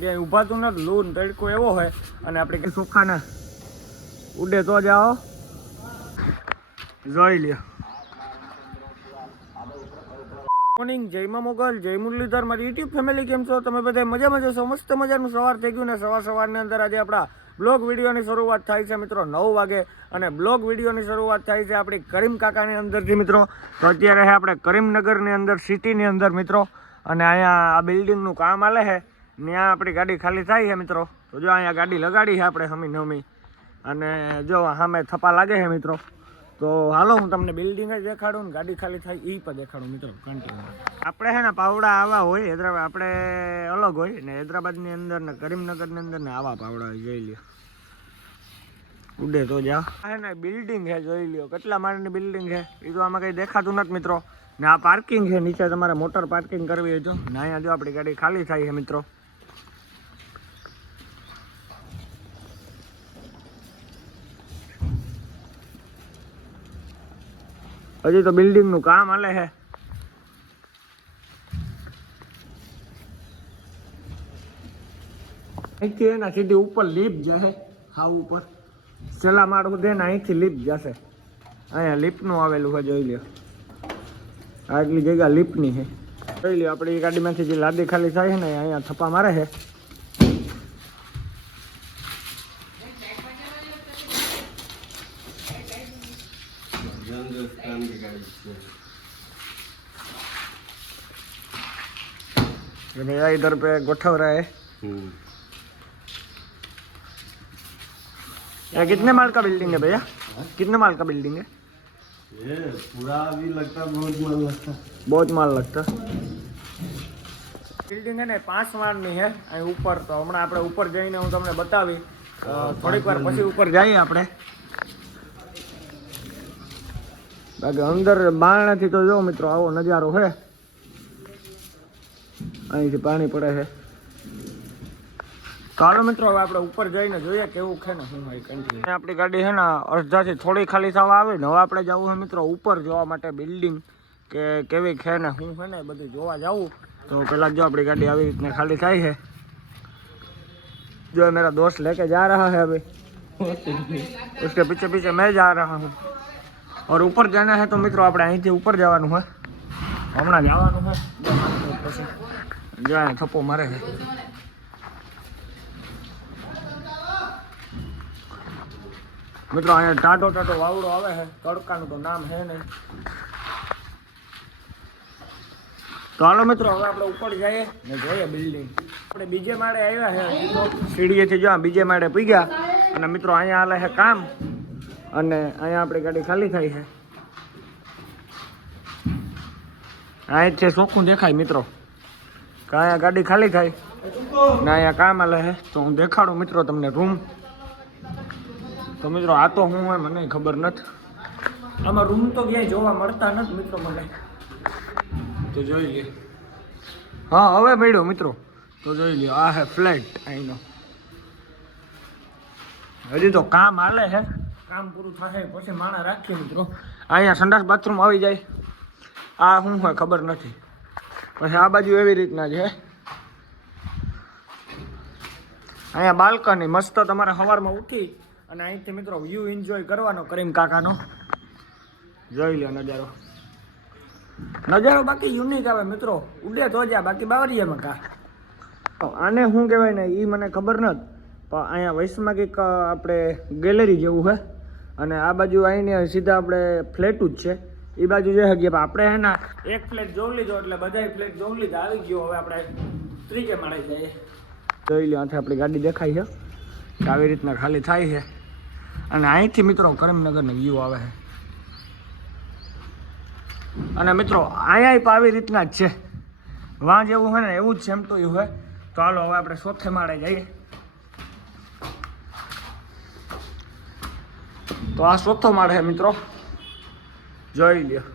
બે ઊભાતું નથી, લૂન તડકો એવો હોય અને આપણે ચોખાને ઉડે તો જાઓ જોઈ લ્યો. મોર્નિંગ, જય મા મોગલ, જય મુરલીધર, મારી યુટ્યુબ ફેમિલી કેમ છો તમે બધા? મજામાં જશો? મસ્ત મજાનું સવાર થઈ ગયું ને સવારની અંદર આજે આપણા બ્લોગ વિડીયોની શરૂઆત થાય છે મિત્રો 9 વાગે અને બ્લોગ વિડીયોની શરૂઆત થાય છે આપણી કરીમ કાકાની અંદરથી મિત્રો. તો અત્યારે છે આપણે કરીમનગરની અંદર સિટીની અંદર મિત્રો અને અહીંયા આ બિલ્ડિંગનું કામ હાલે છે, ત્યાં આપણી ગાડી ખાલી થાય છે મિત્રો. તો જો અહીંયા ગાડી લગાડી છે આપણે હમી નવમી અને જો સામે થપ્પા લાગે છે મિત્રો. તો હાલો હું તમને બિલ્ડિંગ જ દેખાડું ને ગાડી ખાલી થાય એ પણ દેખાડું મિત્રો કન્ટિન્યુ. આપણે છે ને પાવડા આવા હોય હૈદરાબાદ, આપણે અલગ હોય ને હૈદરાબાદની અંદર ને કરીમનગરની અંદર ને આવા પાવડા હોય. જોઈ લ્યો ઉડે તો જા છે ને બિલ્ડિંગ છે, જોઈ લ્યો કેટલા માળની બિલ્ડિંગ છે એ તો આમાં કંઈ દેખાતું નથી મિત્રો. ને આ પાર્કિંગ છે, નીચે તમારે મોટર પાર્કિંગ કરવી હોય તો ને અહીંયા જો આપણી ગાડી ખાલી થાય છે મિત્રો. હજી તો બિલ્ડિંગનું કામ હાલે છે. અહીંથી એના સીધી ઉપર લિફ્ટ જશે, હા ઉપર છેલ્લા માળ સુધી ને અહીંથી લિફ્ટ જશે. અહીંયા લિફ્ટનું આવેલું છે, જોઈ લ્યો આટલી જગ્યા લિફ્ટની છે. જોઈ લ્યો આપણી ગાડીમાંથી જે લાદી ખાલી થાય છે ને અહીંયા થપ્પા મારે છે. भैया इधर पे गोठा हो रहा है। ये कितने माल का बिल्डिंग है भैया? कितने माल का बिल्डिंग है? ये पूरा भी लगता बहुत माल लगता। बहुत माल लगता। બિલ્ડિંગ है ને 5 માળની છે અહીં ઉપર. તો હમણાં આપણે ઉપર જઈને હું તમને બતાવી થોડીક વાર પછી ઉપર જઈએ આપણે. બાકી અંદર બારણાથી તો જો મિત્રો આવો નજારો છે, અહીંથી પાણી પડે છે. તો હાલો મિત્રો હવે આપણે ઉપર જઈને જોઈએ કેવું છે ને શું હોય કન્ટિન્યુ. આપણી ગાડી છે ને અડધાથી થોડી ખાલી થવા આવે ને હવે આપણે જવું છે મિત્રો ઉપર જોવા માટે બિલ્ડિંગ કે કેવી છે ને શું છે ને બધું જોવા જવું. तो पहला जो अपनी गाड़ी अभी इतने खाली थाई है, जो मेरा दोस्त लेके जा रहा है अभी उसके पीछे पीछे मैं जा रहा हूँ. और ऊपर जाना है तो मित्रों આપણે અહીંથી ઉપર જવાનું है, હમણાં જવાનું है. પછી જાય થપ્પો મારે છે. મિત્રો અહીંયા ટાટો ટાટો વાવડો આવે છે, તડકાનું તો નામ છે નહીં. તો હાલો મિત્રો હવે આપણે ઉપર જઈએ ને જોઈએ બિલ્ડિંગ. આપણે બીજે માળે આવ્યા છે તો સીડીએથી જો બીજે માળે પૂગ્યા અને મિત્રો અહીંયા હાલે છે કામ અને અહીંયા આપણી ગાડી ખાલી થાય છે. અહીંથી ચોખ્ખું દેખાય મિત્રો કે અહીંયા ગાડી ખાલી થાય ને અહીંયા કામ હાલે છે. તો હું દેખાડું મિત્રો તમને રૂમ. તો મિત્રો આ તો હું હોય મને ખબર નથી, આમાં રૂમ તો ક્યાંય જોવા મળતા નથી મિત્રો મને. તો જોઈ લે, હા હવે મળ્યો મિત્રો. તો જોઈ લ્યો આ હે ફ્લેટ અહીંનો. હજી તો કામ હાલે છે, કામ પૂરું થશે પછી માણા રાખીએ મિત્રો. અહીંયા સંડાસ બાથરૂમ આવી જાય. આ શું હોય ખબર નથી. પછી આ બાજુ એવી રીતના છે. અહીંયા બાલ્કની મસ્ત તમારે સવારમાં ઉઠી અને અહીંથી મિત્રો વ્યૂ એન્જોય કરવાનો કરીમ કાકાનો. જોઈ લો નજારો, નજારો બાકી યુનિક આવે મિત્રો. ઉડે તો જા બાકી બાવરિયામાં કા. આને શું કહેવાય ને એ મને ખબર નથી, પણ અહીંયા વૈશમાં કંઈક આપણે ગેલેરી જેવું છે અને આ બાજુ આવીને સીધા આપણે ફ્લેટું જ છે. એ બાજુ જઈ શકીએ પણ આપણે હે ને એક ફ્લેટ જોઈ લીધો એટલે બધા ફ્લેટ જોઈ લીધા, આવી ગયો. હવે આપણે ત્રીજે માળે જઈએ. જોઈ લો આથી આપણી ગાડી દેખાય છે આવી રીતના ખાલી થાય છે અને અહીંથી મિત્રો કરીમનગરનો વ્યૂ આવે છે. અને મિત્રો અહીંયા પણ આવી રીતના જ છે, વાં જેવું હોય ને એવું જ સેમ તો એવું હોય. તો હાલો હવે આપણે ચોથે માળે જઈએ. તો આ ચોથો માળ છે મિત્રો, જોઈ લ્યો.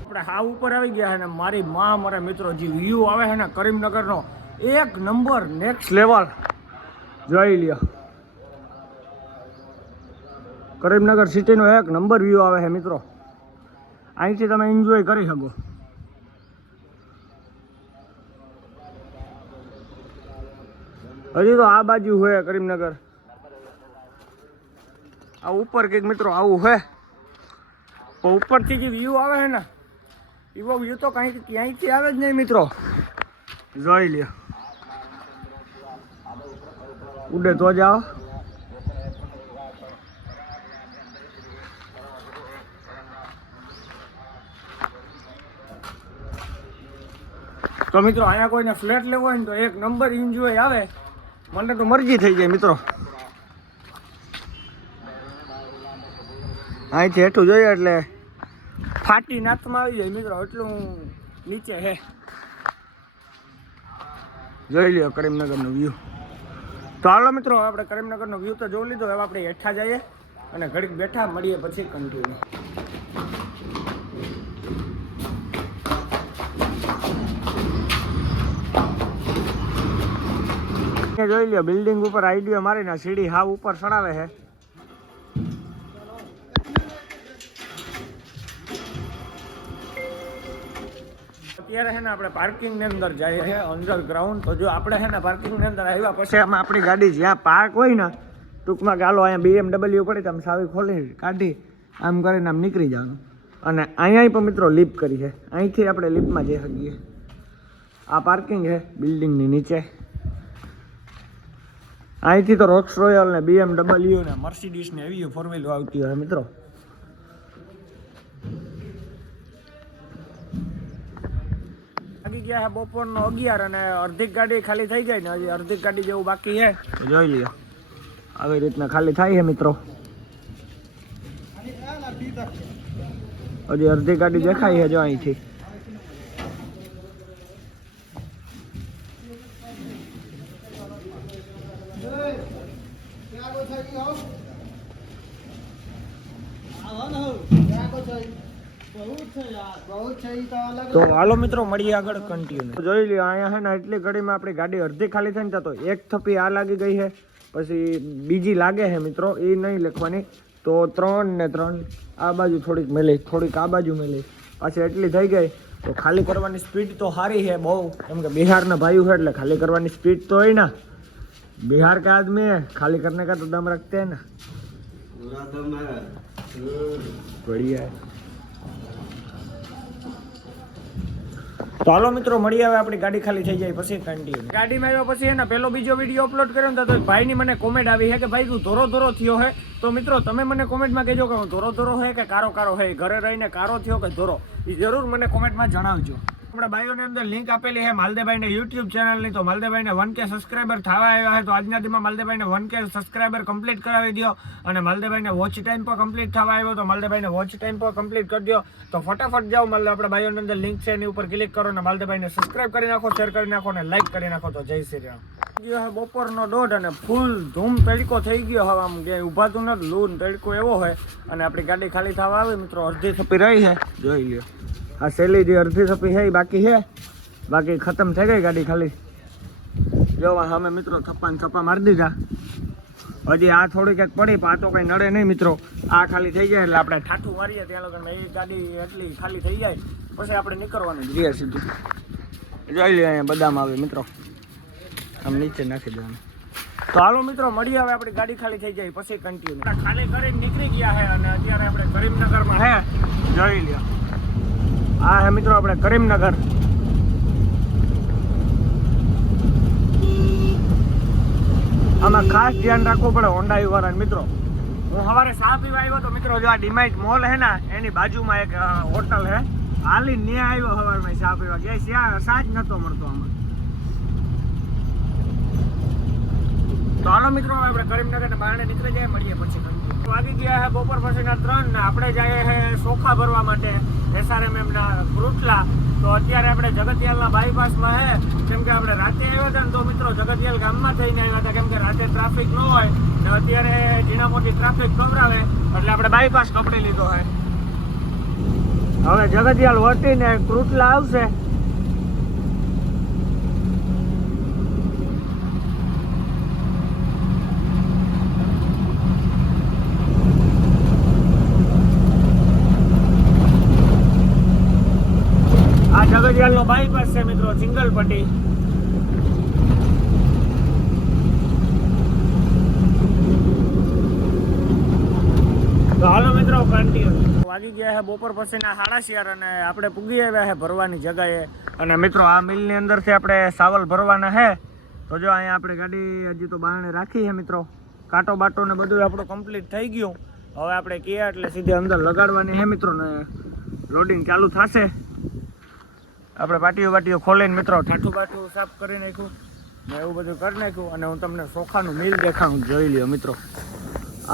આપણે હા ઉપર આવી ગયા છે ને મારી માં મારા મિત્રો જે વ્યૂ આવે છે ને કરીમનગરનો એક નંબર નેક્સ્ટ લેવલ. જોઈ લ્યો કરીમનગર સિટીનો એક નંબર વ્યૂ આવે છે મિત્રો. અહીંથી તમે એન્જોય કરી શકો. હજી તો આ બાજુ હોય કરીમનગર, આ ઉપર કંઈક મિત્રો આવું હે. તો ઉપરથી જે વ્યૂ આવે છે ને એવો વ્યૂ તો કંઈક ક્યાંયથી આવે જ નહીં મિત્રો. જોઈ લ્યો, ઉડે તો જાઓ. તો મિત્રો અહીંયા કોઈને ફ્લેટ લેવો હોય ને તો એક નંબર એન્જોય આવે. મને તો મરજી થઈ જાય મિત્રો. અહીંથી હેઠું જોઈએ એટલે ફાટી નાથમાં આવી જાય મિત્રો, એટલું નીચે હે. જોઈ લ્યો કરીમનગરનો વ્યૂ. તો હાલો મિત્રો, આપણે કરીમનગરનો વ્યૂ તો જોઈ લીધો. હવે આપણે હેઠા જઈએ અને ઘડીક બેઠા મળીએ પછી કન્ટિન્યુ. જોઈ લ્યો બિલ્ડિંગ ઉપર આઈડિયો મારીને સીડી હાવ ઉપર ચડાવે છે. અત્યારે છે ને આપણે પાર્કિંગની અંદર જઈએ છે, અંડરગ્રાઉન્ડ. તો જો આપણે છે ને પાર્કિંગની અંદર આવ્યા પછી આમાં આપણી ગાડી જ્યાં પાર્ક હોય ને, ટૂંકમાં ગાલો અહીંયા BMW પડી તો આમ સાવી ખોલી કાઢી આમ કરીને આમ નીકળી જવાનું. અને અહીંયા પણ મિત્રો લિફ્ટ કરી છે, અહીંથી આપણે લિફ્ટમાં જઈ શકીએ. આ પાર્કિંગ છે બિલ્ડિંગની નીચે. અહીંથી તો રોક્સ રોયલ ને BMW ને મર્સિડીઝ ને એવી ફોર વ્હીલ આવતી હોય મિત્રો. લાગી ગયા છે બપોરનો 11 અને અડધી ગાડી ખાલી થઈ જાય ને હજી અડધી ગાડી જેવું બાકી છે. જોઈ લ્યો આવી રીતના ખાલી થાય છે મિત્રો. હજી અડધી ગાડી દેખાય છે જો અહીંથી. તો હાલો મિત્રો મળીએ આગળ કન્ટિન્યુ. જોઈ લ્યો અહીંયા છે ને એટલી ઘડીમાં આપણી ગાડી અડધી ખાલી થઈ ને તો એક થપ્પી આ લાગી ગઈ છે, પછી બીજી લાગે છે મિત્રો, એ નહીં લખવાની. તો 3 ને 3 આ બાજુ થોડીક મેલી, થોડીક આ બાજુ મેલી, પાછી એટલી થઈ ગઈ. તો ખાલી કરવાની સ્પીડ તો સારી છે બહુ, કેમ કે બિહારના ભાઈઓ છે એટલે ખાલી કરવાની સ્પીડ તો હોય ને. बिहार के आदमी है, खाली करने का तो दम रखते हैं ना. बढ़िया है. તો હાલો મિત્રો મળીએ હવે આપણી ગાડી ખાલી થઈ જાય પછી કન્ટિન્યુ. ગાડીમાં આવ્યા પછી એના પહેલો બીજો વિડીયો અપલોડ કર્યો ને તો ભાઈની મને કોમેન્ટ આવી છે કે ભાઈ તું ધોરો ધોરો થયો હે. તો મિત્રો તમે મને કોમેન્ટમાં કહેજો કે હું ધોરો ધોરો હે કે કારો કારો હે, ઘરે રહીને કારો થયો કે ધોરો, એ જરૂર મને કોમેન્ટમાં જણાવજો. આપણા ભાઈઓની અંદર લિંક આપેલી છે માલદેભાઈને યુટ્યુબ ચેનલની. તો માલદેભાઈને 1K સબસ્ક્રાઈબર થવા આવ્યા છે, તો આજના દીમાં માલદેભાઈને 1K સબસ્ક્રાઈબર કમ્પ્લીટ કરાવી દો. અને માલદેભાઈને વોચ ટાઈમ પર કમ્પ્લીટ થવા આવ્યો તો માલદેભાઈને વોચ ટાઈમ પર કમ્પ્લીટ કરી દો. તો ફટાફટ જાઓ આપણા ભાઈઓની અંદર લિંક છે એની ઉપર ક્લિક કરો અને માલદેભાઈને સબસ્ક્રાઈબ કરી નાખો, શેર કરી નાખો અને લાઈક કરી નાખો. તો જય શ્રી રામ. બપોરનો 1:30 અને ફૂલ ધૂમ તડકો થઈ ગયો. હવે આમ કે ઉભાતું નથી, લૂન તડકો એવો હોય. અને આપણી ગાડી ખાલી થવા આવી મિત્રો, અડધી થપી રહી છે. જોઈ લ્યો આ સેલી જે અડધી થપી છે બાકી છે, બાકી ખતમ થઈ ગઈ ગાડી ખાલી. જો અમે મિત્રો થપ્પા મારી દીધા. હજી આ થોડીક એક પડી, આ તો કંઈ નડે નહીં મિત્રો. આ ખાલી થઈ જાય એટલે આપણે ઠાઠું મારીએ ત્યાં લગન એ ગાડી એટલી ખાલી થઈ જાય પછી આપણે નીકળવાનું જ રીએ સીધું. જોઈ લે અહીંયા બદામ આવે મિત્રો, આમ નીચે નાખી દેવાનું. તો હાલો મિત્રો મળીએ હવે આપણી ગાડી ખાલી થઈ જાય પછી કન્ટિન્યુ. ખાલી કરીને નીકળી ગયા છે અને અત્યારે આપણે કરીમનગરમાં હે. જોઈ લ્યો આ હે મિત્રો આપણે કરીમનગર. આમાં ખાસ ધ્યાન રાખવું પડે હોન્ડાઈ વાળા મિત્રો. હું સવારે ચા પીવા આવ્યો તો મિત્રો, જો આ ડીમાઇટ મોલ હે ને એની બાજુમાં એક હોટલ હે, હાલી ને આવ્યો સવારમાં ચા પીવા. ગેસ ચા જ નતો મળતો આમાં. તો હાલો મિત્રો આપણે કરીમનગર ને બહાર નીકળી જાય, મળીએ પછી. વાગી ગયા છે બપોર પછીના 3 ને આપણે જઈએ છે ચોખા ભરવા માટે SRM એમના ફ્રૂટલા. તો અત્યારે આપણે જગતિયાલના બાયપાસમાં હે, કેમ કે આપણે રાતે આવ્યા હતા ને તો મિત્રો જગતિયાલ ગામમાં થઈને આવ્યા હતા, કેમ કે રાતે ટ્રાફિક ન હોય ને અત્યારે ઝીણા મોટી ટ્રાફિક ખબરાવે એટલે આપણે બાયપાસ પકડી લીધો છે. હવે જગતિયાલ વટીને ફ્રૂટલા આવશે. કાંકરિયાલનો બાયપાસ છે મિત્રો, સિંગલ પટ્ટી. તો હાલો મિત્રો કન્ટિન્યુ. વાગી ગયા છે બપોર પછીના 11:30 અને આપણે પૂગી આવ્યા છે ભરવાની જગાએ. અને મિત્રો આ મિલની અંદરથી આપણે સાવલ ભરવાના છે. તો જો અહીંયા આપણે ગાડી હજી તો બારણે રાખી છે મિત્રો. કાંટો બાટો ને બધું આપણું કમ્પ્લીટ થઈ ગયું. હવે આપણે કીયા એટલે સીધી અંદર લગાડવાની છે મિત્રો ને લોડિંગ ચાલુ થશે. આપણે પાટીઓ ખોલીને મિત્રો ઠાઠું બાઠું સાફ કરી નાખ્યું ને એવું બધું કરી નાખ્યું. અને હું તમને ચોખાનું મિલ દેખાડું, જોઈ લ્યો મિત્રો.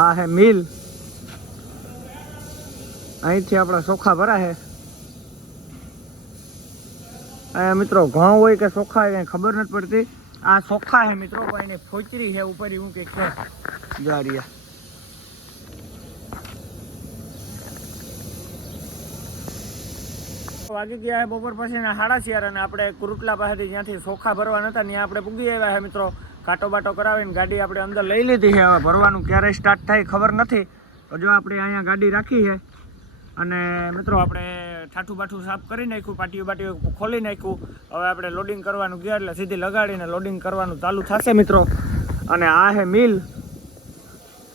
આ હે મિલ. અહીંથી આપણા ચોખા ભરાશે. અહીંયા મિત્રો ઘઉં હોય કે ચોખા હોય કંઈ ખબર નથી પડતી. આ ચોખા છે મિત્રો, પણ એની ફોચરી છે ઉપર હું કંઈક છે જારિયા. વાગી ગયા છે બપોર પછીના 11:30 અને આપણે કુરુટલા પાસેથી જ્યાંથી ચોખા ભરવા નતા ત્યાં આપણે પૂગી આવ્યા છે મિત્રો. કાંટો બાટો કરાવીને ગાડી આપણે અંદર લઈ લીધી છે. હવે ભરવાનું ક્યારે સ્ટાર્ટ થાય ખબર નથી. તો જો આપણે અહીંયા ગાડી રાખી છે અને મિત્રો આપણે ઠાઠું બાઠું સાફ કરી નાખ્યું, પાટીઓ ખોલી નાખ્યું. હવે આપણે લોડિંગ કરવાનું ગયા એટલે સીધી લગાડીને લોડિંગ કરવાનું ચાલુ થશે મિત્રો. અને આ હે મિલ.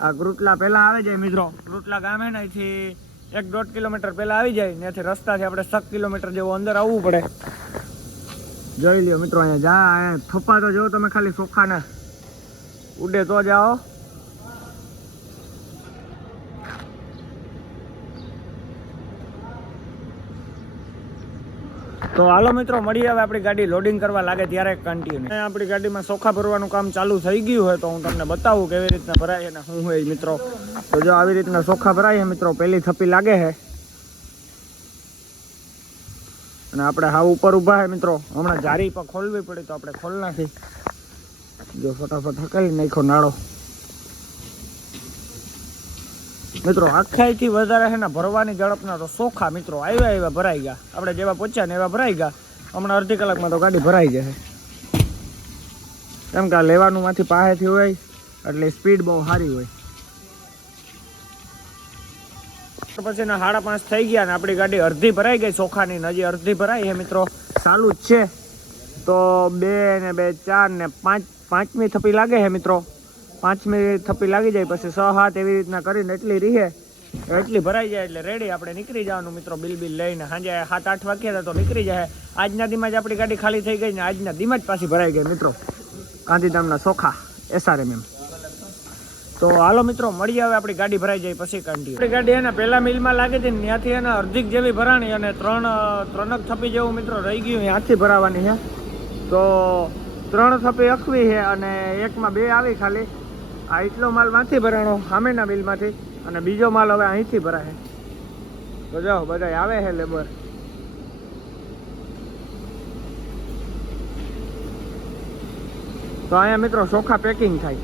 આ કુરુટલા પહેલાં આવે જાય મિત્રો. કુરુટલા ગામ હે ને અહીંથી 1-1.5 કિલોમીટર પહેલાં આવી જાય. ત્યાંથી રસ્તાથી આપણે 7 કિલોમીટર જેવું અંદર આવવું પડે. જોઈ લ્યો મિત્રો, અહીંયા થપ્પા તો જો તમે ખાલી ચોખાને ઉડે તો જાઓ. તો હાલો મિત્રો મળીએ હવે આપણી ગાડી લોડિંગ કરવા લાગે ત્યારે કન્ટિન્યુ. આપણી ગાડીમાં ચોખા ભરવાનું કામ ચાલુ થઈ ગયું હોય તો હું તમને બતાવું કેવી રીતના ભરાય અને શું હોય મિત્રો. તો જો આવી રીતના ચોખા ભરાય છે મિત્રો. પહેલી થપ્પી લાગે છે અને આપણે હાવ ઉપર ઊભા છે મિત્રો. હમણાં જારી પર ખોલવી પડી તો આપણે ખોલ નાખી. જો ફટાફટ હકાલી નાખો નાળો મિત્રો. આખાઈથી વધારે છે ને ભરવાની ઝડપના તો ચોખા મિત્રો આવ્યા ભરાઈ ગયા. આપણે જેવા પહોંચ્યા ને એવા ભરાઈ ગયા. હમણાં અડધી કલાકમાં તો ગાડી ભરાઈ જશે. કેમ કે આ લેવાનું માંથી પાસેથી હોય એટલે સ્પીડ બહુ સારી હોય. પછીના 5:30 થઈ ગયા ને આપણી ગાડી અડધી ભરાઈ ગઈ ચોખાની. હજી અડધી ભરાઈ છે મિત્રો, ચાલુ જ છે. તો 2 ને 2 4 ને 5મી થપ્પી લાગે છે મિત્રો. 5મી થપ્પી લાગી જાય પછી 6-7 એવી રીતના કરીને એટલી રીહે એટલી ભરાઈ જાય એટલે રેડી આપણે નીકળી જવાનું મિત્રો. બિલ લઈને સાંજે 7-8 વાગ્યા તો નીકળી જાય. આજના દીમાં જ આપણી ગાડી ખાલી થઈ ગઈ ને આજના દીમાં જ પાછી ભરાઈ ગઈ મિત્રો. ગાંધીધામના ચોખા SRM. તો હાલો મિત્રો મળીએ હવે આપણી ગાડી ભરાઈ જાય પછી કન્ટિન્યુ. આપણી ગાડી એને પહેલા મિલમાં લાગી હતી ને ત્યાંથી એને અડધીક જેવી ભરાણી અને 3 થપ્પી જેવું મિત્રો રહી ગયું ત્યાંથી ભરાવાની છે. તો 3 થપ્પી અખવી છે અને એકમાં 2 આવી ખાલી. આ એટલો માલ માંથી ભરાણો સામેના મિલમાંથી અને બીજો માલ હવે અહીંથી ભરાય. તો જાઓ બધા આવે છે લેબર. તો અહીંયા મિત્રો ચોખા પેકિંગ થાય.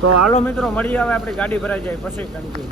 તો હાલો મિત્રો મળીએ હવે આપણી ગાડી ભરાઈ જાય પછી કન્ટિન્યુ.